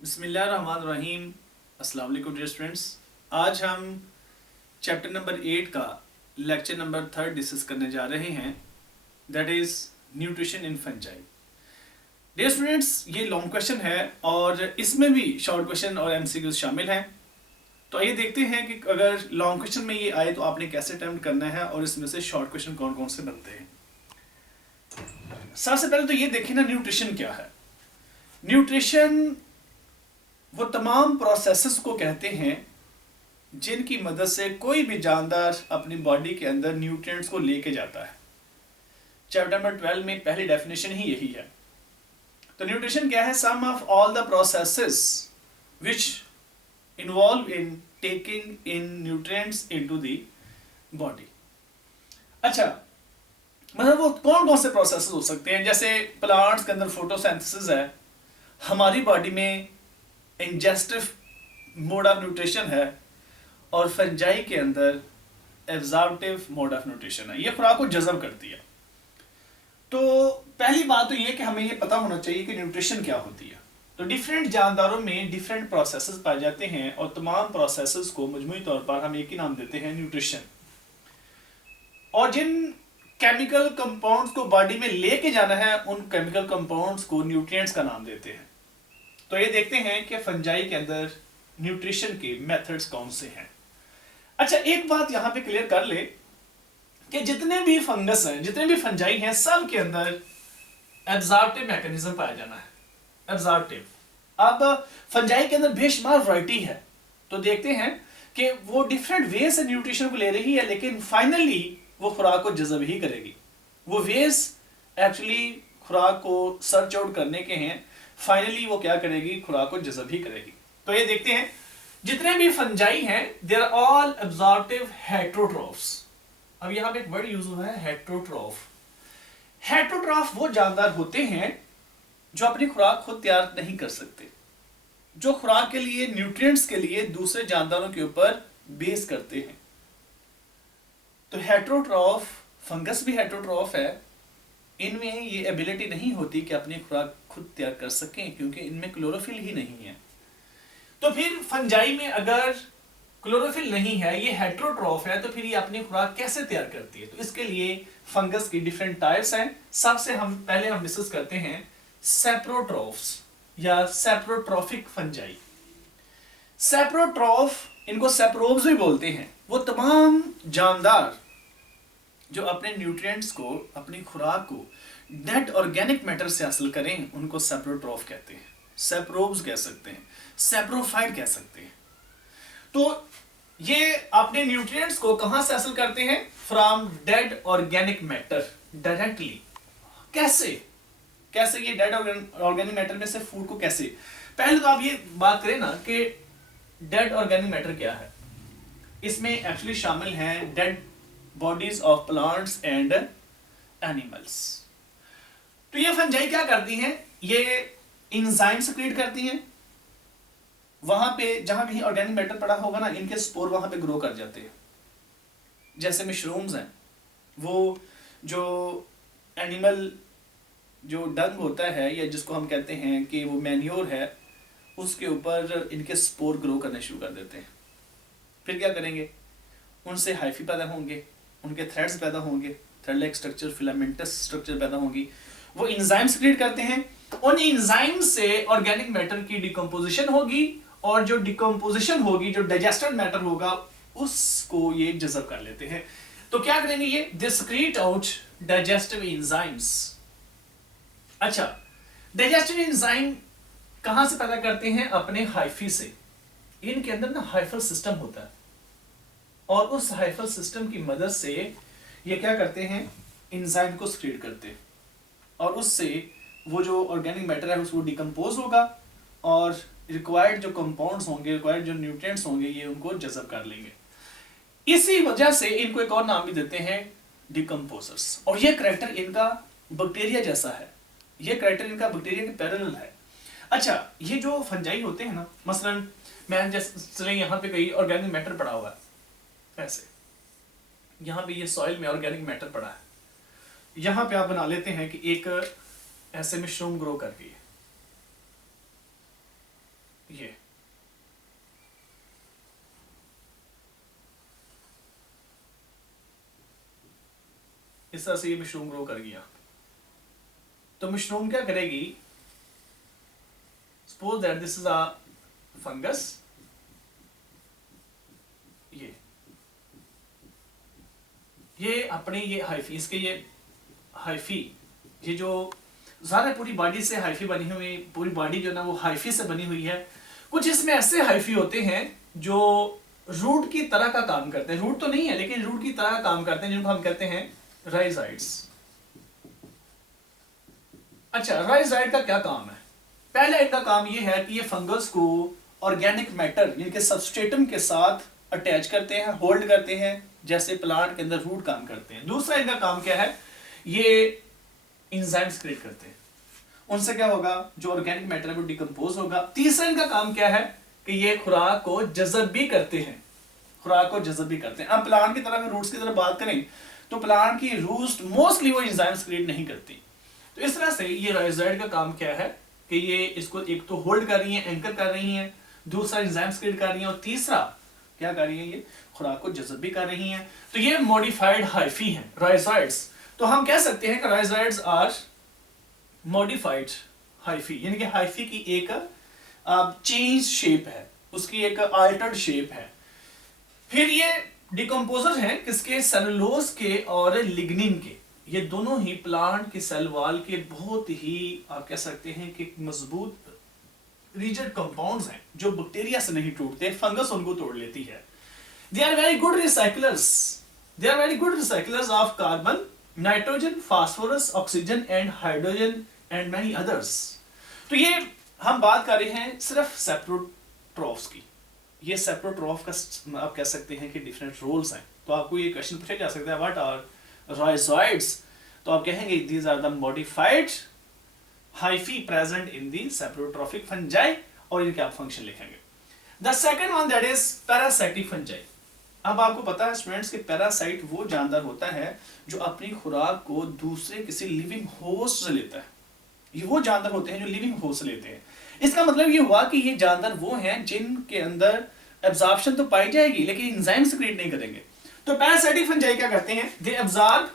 बिस्मिल्लाहिर्रहमानिर्रहीम। अस्सलाम वालेकुम डियर स्टूडेंट्स। आज हम चैप्टर नंबर 8 का लेक्चर नंबर 3 डिस्कस करने जा रहे हैं, that is nutrition in fungi. Dear students, ये लॉन्ग क्वेश्चन है और इसमें भी शॉर्ट क्वेश्चन और एमसीक्यूज शामिल हैं। तो आइए देखते हैं कि अगर लॉन्ग क्वेश्चन में ये आए तो आपने कैसे अटेम्प्ट करना है और इसमें से शॉर्ट क्वेश्चन कौन कौन से बनते हैं। सबसे पहले तो ये देखें ना, न्यूट्रिशन क्या है। न्यूट्रिशन वो तमाम प्रोसेसेस को कहते हैं जिनकी मदद से कोई भी जानदार अपनी बॉडी के अंदर न्यूट्रिएंट्स को लेके जाता है। चैप्टर नंबर 12 में पहली डेफिनेशन ही यही है। तो न्यूट्रिशन क्या है? Sum of all the processes which involve in taking in nutrients into the body. अच्छा, मतलब वो कौन कौन से प्रोसेसेस हो सकते हैं? जैसे प्लांट्स के अंदर फोटोसिंथेसिस है, हमारी बॉडी में इंजेस्टिव मोड ऑफ न्यूट्रिशन है और फंजाई के अंदर एब्जॉर्प्टिव मोड ऑफ न्यूट्रिशन है। ये खुराक को जज़ब करती है। तो पहली बात तो ये कि हमें ये पता होना चाहिए कि न्यूट्रिशन क्या होती है। तो डिफरेंट जानदारों में डिफरेंट प्रोसेसेस पाए जाते हैं और तमाम प्रोसेसेस को मजमूई तौर पर हम एक ही नाम देते हैं, न्यूट्रिशन। और जिन केमिकल कंपाउंड्स को बॉडी में लेके जाना है, उन केमिकल कंपाउंड्स को न्यूट्रिएंट्स का नाम देते हैं। तो ये देखते हैं कि फंजाई के अंदर न्यूट्रिशन के मेथड्स कौन से हैं। अच्छा, एक बात यहां पे क्लियर कर ले कि जितने भी फंगस हैं, जितने भी फंजाई हैं, सब के अंदर एब्जॉर्प्टिव मैकेनिज्म पाया जाना है। एब्जॉर्प्टिव। अब फंजाई के अंदर बेशुमार वैरायटी है, तो देखते हैं कि वो डिफरेंट वे से न्यूट्रिशन को ले रही है, लेकिन फाइनली वो खुराक को जज़ब ही करेगी। वो वेज एक्चुअली खुराक को सर्च आउट करने के हैं, फाइनली वो क्या करेगी? खुराक को जज़ब ही करेगी। तो ये देखते हैं, जितने भी फंजाई हैं they are all absorptive heterotrophs. अब यहां पे एक वर्ड यूज हुआ है, हेटरोट्रॉफ। हेटरोट्रॉफ वो जानदार होते हैं जो अपनी खुराक खुद तैयार नहीं कर सकते, जो खुराक के लिए, न्यूट्रिएंट्स के लिए दूसरे जानदारों के ऊपर बेस करते हैं। तो हेटरोट्रॉफ, फंगस भी हेटरोट्रॉफ है। इनमें ये एबिलिटी नहीं होती कि अपनी खुराक खुद तैयार कर सकें, क्योंकि इनमें क्लोरोफिल ही नहीं है। तो फिर फंजाई में अगर क्लोरोफिल नहीं है, ये हेटरोट्रॉफ है, तो फिर ये अपनी खुराक कैसे तैयार करती है? तो इसके लिए फंगस की डिफरेंट टाइप्स हैं। सबसे हम पहले डिस्कस करते हैं सेप्रोट्रॉफ्स या सेप्रोट्रॉफिक फंजाई। सेप्रोट्रॉफ, इनको सेप्रोब्स भी बोलते हैं, वो तमाम जानदार जो अपने न्यूट्रिएंट्स को, अपनी खुराक को डेड ऑर्गेनिक मैटर से हासिल करें, उनको सेप्रोट्रॉफ कहते हैं, सेप्रोब्स कह सकते हैं, सेप्रोफाइट कह सकते हैं। तो ये अपने न्यूट्रिएंट्स को कहां से हासिल करते हैं? From dead organic matter directly. कैसे कैसे ये डेड ऑर्गेनिक मैटर में से फूड को कैसे? पहले तो आप ये बात करें ना कि डेड ऑर्गेनिक मैटर क्या है। इसमें एक्चुअली शामिल हैं dead bodies of plants and animals. तो ये फंजाई क्या करती हैं? ये एंजाइम सिक्रीट करती हैं। वहां पे जहां कहीं ऑर्गेनिक मैटर पड़ा होगा ना, इनके स्पोर वहां पे ग्रो कर जाते हैं। जैसे मशरूम्स हैं, वो जो एनिमल जो डंग होता है, या जिसको हम कहते हैं कि वो मैन्योर है, उसके ऊपर इनके स्पोर ग्रो करने शुरू कर देते हैं। फिर क्या करेंगे? उनसे हाइफी पैदा होंगे, उनके थ्रेड्स पैदा होंगे, thread like structure, filamentous structure पैदा होंगी। वो एंजाइम सिक्रीट करते हैं। उन एंजाइम से ऑर्गेनिक मैटर की डिकम्पोजिशन होगी, और जो डिकम्पोजिशन होगी, जो डाइजेस्टेड मैटर होगा, उसको ये जज़ब कर लेते हैं। तो क्या करेंगे ये? They secrete out digestive enzymes. अच्छा, डाइजेस्टिव एंजाइम कहां से पैदा करते हैं? अपने हाइफी से। इनके अंदर ना हाइफल सिस्टम होता है, और उस हाइफल सिस्टम की मदद से ये क्या करते हैं? एंजाइम को सिक्रीट करते हैं, और उससे वो जो ऑर्गेनिक मैटर है उसको डिकम्पोज होगा, और रिक्वायर्ड जो कंपाउंड्स होंगे, रिक्वायर्ड जो न्यूट्रिएंट्स होंगे, ये उनको जज़ब कर लेंगे। इसी वजह से इनको एक और नाम भी देते हैं, डिकम्पोजर्स। और ये कैरेक्टर इनका बैक्टीरिया जैसा है, ये कैरेक्टर इनका बैक्टीरिया के पैरेलल है। अच्छा, ये जो फंजाई होते हैं ना, मसलन मैं जैसे यहाँ पे कहीं ऑर्गेनिक मैटर पड़ा हुआ है, ऐसे यहाँ पे ये सॉइल में ऑर्गेनिक मैटर पड़ा है, यहाँ पे आप बना लेते हैं कि एक ऐसे मशरूम ग्रो कर गई है। इस तरह से ये मशरूम ग्रो कर गया, तो मशरूम क्या करेगी, suppose that this is a fungus, ये अपने ये हाइफी, इसके ये हाइफी, ये जो ज़्यादा पूरी बॉडी से हाइफी बनी हुई, पूरी बॉडी जो ना वो हाइफी से बनी हुई है। कुछ इसमें ऐसे हाइफी होते हैं जो रूट की तरह का काम करते हैं, रूट तो नहीं है लेकिन रूट की तरह का काम करते हैं, जिनको हम कहते हैं राइजाइड्स। अच्छा, राइजाइड का क्या काम है? पहले इनका काम ये है कि ये फंगस को ऑर्गेनिक मैटर यानी कि सबस्ट्रेटम के साथ अटैच करते हैं, होल्ड करते हैं, जैसे प्लांट के अंदर रूट काम करते हैं। दूसरा इनका काम क्या है, ये एंजाइम्स क्रिएट करते हैं, उनसे क्या होगा, जो ऑर्गेनिक मैटर है वो डिकम्पोज होगा। तीसरा इनका काम क्या है कि ये खुराक को जज़ब भी करते हैं, खुराक को जज़ब भी करते हैं। अब प्लांट की तरफ, रूट्स की तरफ बात करें तो प्लांट की रूट्स मोस्टली वो एंजाइम्स क्रिएट नहीं करती। तो इस तरह से ये राइजोइड का काम क्या है कि ये इसको एक तो होल्ड कर रही है, एंकर कर रही है, दूसरा एंजाइम्स क्रिएट कर रही है, और तीसरा क्या कर रही है, ये खुराक को जज़ब भी कर रही हैं। तो ये मॉडिफाइड हाइफी हैं राइजोइड्स। तो हम कह सकते हैं कि राइजोइड्स आर मॉडिफाइड हाइफी, यानी कि हाइफी की एक चेंज शेप है, उसकी एक अल्टर्ड शेप है। फिर ये डिकम्पोजर हैं किसके, सेलुलोज के और लिग्निन के। ये दोनों ही प्लांट के सेल वॉल के बहुत ही आप कह सकते हैं कि मजबूत रिजिड कंपाउंड्स हैं जो बैक्टीरिया से नहीं टूटते, फंगस उनको तोड़ लेती है। They are very good recyclers, they are very good recyclers of carbon, nitrogen, phosphorus, oxygen and hydrogen and many others. तो ये हम बात कर रहे हैं सिर्फ सेप्रोट्रॉफ्स की। ये सेप्रोट्रॉफ का आप कह सकते हैं कि डिफरेंट रोल्स हैं। तो आपको ये क्वेश्चन पूछा जा सकता है, व्हाट आर राइजोइड्स? तो आप कहेंगे these are the modified hyphae present in the saprotrophic fungi, और इनके आप फंक्शन लिखेंगे। The second one that is parasitic fungi. अब आपको पता है स्टूडेंट्स कि पैरासाइट वो जानदार होता है जो अपनी खुराक को दूसरे किसी लिविंग होस्ट से लेता है। ये वो जानदार होते हैं जो लिविंग होस्ट से लेते हैं। इसका मतलब ये हुआ कि ये जानदार वो हैं जिनके अंदर एब्जॉर्प्शन तो पाई जाएगी लेकिन एंजाइम्स क्रिएट नहीं करेंगे। तो पैरासाइटिक फंजाई क्या करते हैं, दे एब्जॉर्ब,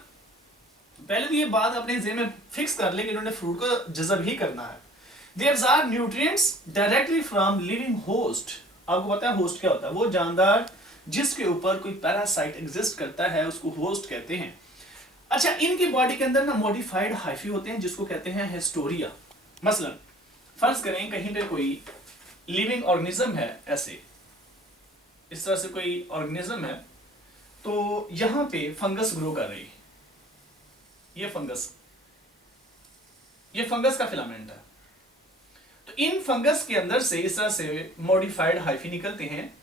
पहले तो ये बात अपने ज़हन में फिक्स कर ले कि इन्होंने फ्रूट को जज़ब ही करना है। They absorb nutrients directly from living host. आपको पता है होस्ट क्या होता है, वो जानदार जिसके ऊपर कोई पैरासाइट एग्जिस्ट करता है उसको होस्ट कहते हैं। अच्छा, इनकी बॉडी के अंदर ना मॉडिफाइड हाइफी होते हैं जिसको कहते हैं हिस्टोरिया। मसलन फर्ज करें कहीं पे कोई लिविंग ऑर्गेनिज्म है, ऐसे इस तरह से कोई ऑर्गेनिज्म है, तो यहां पे फंगस ग्रो कर रही है। ये फंगस का फिलामेंट है। तो इन फंगस के अंदर से इस तरह से मॉडिफाइड हाइफी निकलते हैं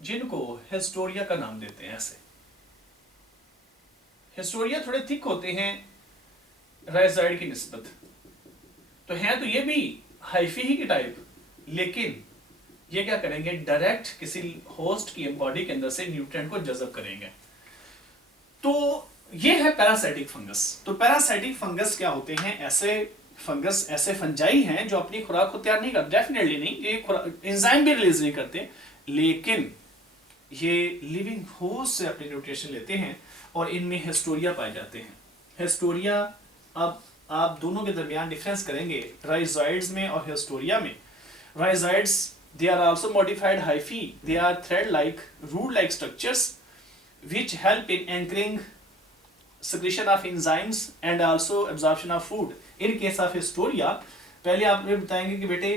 जिनको हिस्टोरिया का नाम देते हैं। ऐसे हिस्टोरिया थोड़े थिक होते हैं राइजोइड की निस्बत, तो हैं तो ये भी हाइफी ही की टाइप, लेकिन ये क्या करेंगे, डायरेक्ट किसी होस्ट की बॉडी के अंदर से न्यूट्रिएंट को जज़ब करेंगे। तो ये है पैरासाइटिक फंगस। तो पैरासाइटिक फंगस क्या होते हैं, ऐसे फंगस, ऐसे फंजाई हैं जो अपनी खुराक को तैयार नहीं करते, डेफिनेटली नहीं, ये एंजाइम भी रिलीज नहीं करते, लेकिन ये लिविंग होस्ट से अपनी न्यूट्रिशन लेते हैं और इनमें हिस्टोरिया पाए जाते हैं। हिस्टोरिया, अब आप दोनों के दरमियान डिफरेंस करेंगे राइजोइड्स में और हिस्टोरिया में। Rhizoids they are also modified hyphae, they are thread like, root like structures which help in anchoring secretion of enzymes and also absorption of food. in case of Historia, पहले आप ये बताएंगे कि बेटे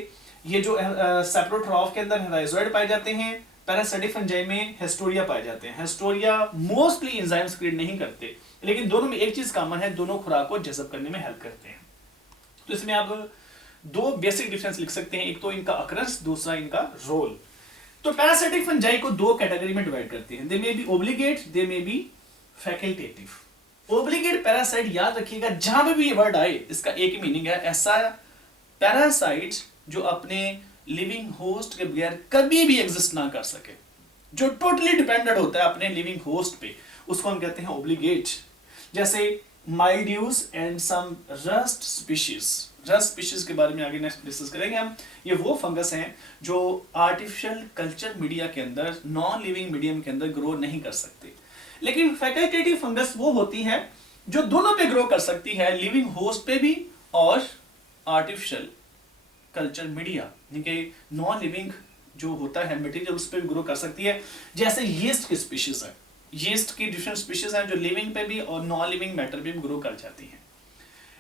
ये जो सेप्रोट्रॉफ के अंदर राइजोइड पाए जाते हैं, पैरासाइटिक फंजाई में हिस्टोरिया पाए जाते हैं। हिस्टोरिया मोस्टली एंजाइम्स क्रिएट नहीं करते, लेकिन दोनों में एक चीज कॉमन है, दोनों खुराक को जज़ब करने में हेल्प करते हैं। तो इसमें आप दो बेसिक डिफरेंस लिख सकते हैं, एक तो इनका अकरेंस, दूसरा इनका रोल। तो पैरासाइटिक फंजाई को दो कैटेगरी में डिवाइड करते हैं, they may be obligate, they may be facultative. Obligate parasite, याद रखिएगा जहां पे भी ये वर्ड आए इसका एक ही मीनिंग है, ऐसा पैरासाइट जो अपने लिविंग होस्ट के बगैर कभी भी एग्जिस्ट ना कर सके, जो टोटली डिपेंडेंट होता है अपने लिविंग होस्ट पे, उसको हम कहते हैं ओब्लिगेट। जैसे mildews and some rust species, rust species के बारे में आगे नेक्स्ट डिस्कस करेंगे हम। ये वो फंगस हैं जो आर्टिफिशियल कल्चर मीडिया के अंदर, नॉन लिविंग मीडियम के अंदर ग्रो नहीं कर सकते, लेकिन फैकल्टेटिव फंगस वो होती है जो दोनों पे ग्रो कर सकती है, लिविंग होस्ट पे भी और आर्टिफिशियल कल्चर मीडिया, यानी नॉन लिविंग जो होता है मटेरियल उस पर भी ग्रो कर सकती है। जैसे यीस्ट की स्पीशीज है, यीस्ट की डिफरेंट स्पीशीज हैं जो लिविंग पे भी और नॉन लिविंग मैटर पे भी ग्रो कर जाती हैं।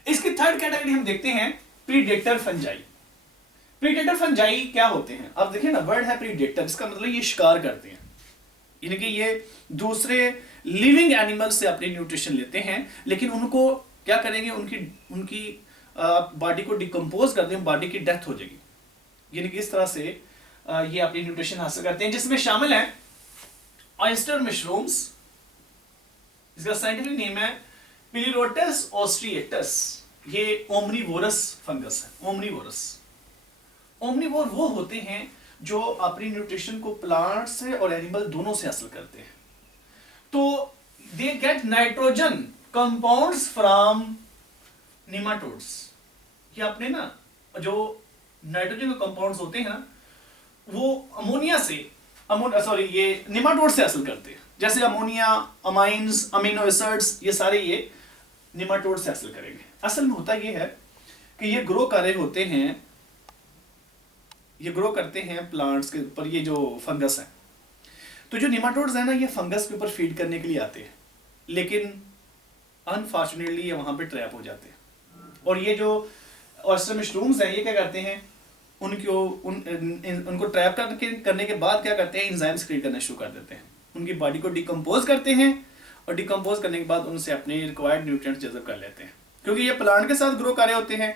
इसकी थर्ड कैटेगरी हम देखते हैं प्रीडेटर फंजाई। प्रीडेटर फंजाई क्या होते हैं? अब देखिए ना, वर्ड है प्रीडेटर, इसका मतलब ये शिकार करते हैं, यानी कि ये दूसरे लिविंग एनिमल से अपनी न्यूट्रिशन लेते हैं, लेकिन उनको क्या करेंगे, उनकी बॉडी को डिकम्पोज कर देंगे, बॉडी की डेथ हो जाएगी, यानी कि इस तरह से ये अपनी न्यूट्रिशन हासिल करते हैं, जिसमें शामिल है ऑयस्टर मशरूम्स, इसका साइंटिफिक नेम है पिलिरोटस ऑस्ट्रिएटस, ये ओमनीवोरस फंगस है। ओमनीवोर वो होते हैं जो अपनी न्यूट्रिशन को प्लांट से और एनिमल दोनों से हासिल करते हैं। तो they get nitrogen compounds from nematodes, ये अपने ना जो नाइट्रोजन के कंपाउंड्स होते हैं ना, वो अमोनिया से ये निमाटोड से हासिल करते हैं। जैसे अमोनिया, अमाइंस, अमीनो एसिड्स, ये सारे ये निमाटोड से हासिल करेंगे। असल में होता ये है कि ये ग्रो करते हैं प्लांट्स के ऊपर, ये जो फंगस है। तो जो निमाटोड्स है ना, ये फंगस के ऊपर फीड करने के लिए आते हैं, लेकिन अनफॉर्चुनेटली ये वहां पे ट्रैप हो जाते हैं। और ये जो ऑयस्टर मशरूम्स हैं, ये क्या करते हैं, उनको ट्रैप करने के बाद क्या करते हैं, एंजाइम्स क्रिएट करना शुरू कर देते हैं, उनकी बॉडी को डिकम्पोज करते हैं, और डिकम्पोज करने के बाद उनसे अपने रिक्वायर्ड न्यूट्रिएंट्स जज़ब कर लेते हैं। क्योंकि ये प्लांट के साथ ग्रो कर रहे होते हैं,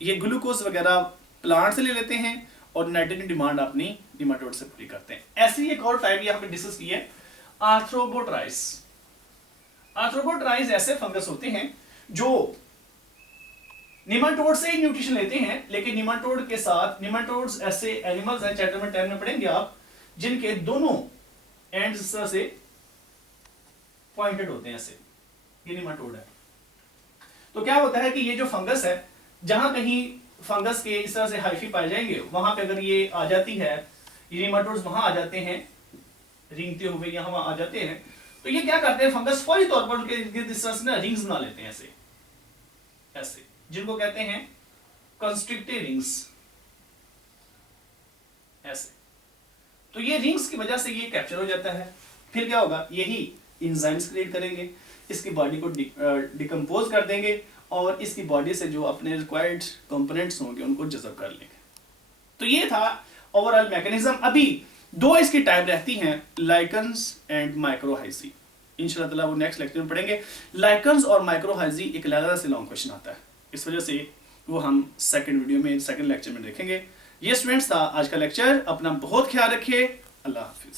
ये ग्लूकोज वगैरह प्लांट से ले लेते हैं और नाइट्रोजन डिमांड अपनी निमाटोड से पूरी करते हैं। ऐसी एक और टाइप यहाँ पे डिस्कस की है, आर्थ्रोपोड्राइस। आर्थ्रोपोड्राइस ऐसे फंगस होते हैं जो निमाटोड से ही न्यूट्रिशन लेते हैं, लेकिन निमाटोड के साथ, निमाटोड्स ऐसे एनिमल्स हैं, चैप्टर नंबर 10 में पढ़ेंगे आप, जिनके दोनों एंड्स इस तरह से पॉइंटेड होते हैं, ऐसे, ये निमाटोड है। तो क्या होता है कि ये जो फंगस है, जहां कहीं फंगस के इस तरह से हाइफी पाए जाएंगे, वहां पे अगर ये आ जाती है, ये निमाटोड्स वहां आ जाते हैं, रिंगते हुए यहाँ आ जाते हैं, तो ये क्या करते हैं, फंगस फौरी तौर पर उनके इस तरह से ना रिंग्स बना लेते हैं, ऐसे, जिनको कहते हैं कंस्ट्रिक्टेड रिंग्स, ऐसे। तो ये रिंग्स की वजह से ये कैप्चर हो जाता है। फिर क्या होगा, यही एंजाइम्स क्रिएट करेंगे, इसकी बॉडी को डिकम्पोज कर देंगे, और इसकी बॉडी से जो अपने रिक्वायर्ड कंपोनेंट्स होंगे उनको जज़ब कर लेंगे। तो ये था ओवरऑल मैकेनिज्म। अभी दो इसकी टाइप रहती हैं, लाइकन्स एंड माइक्रोहाइजी। इंशाल्लाह ताला वो नेक्स्ट लेक्चर में पढ़ेंगे। लाइकन्स और माइक्रोहाइजी एक अलग से लॉन्ग क्वेश्चन आता है, इस वजह से वो हम सेकंड वीडियो में, सेकंड लेक्चर में देखेंगे। ये स्टूडेंट्स था आज का लेक्चर। अपना बहुत ख्याल रखिए। अल्लाह हाफिज।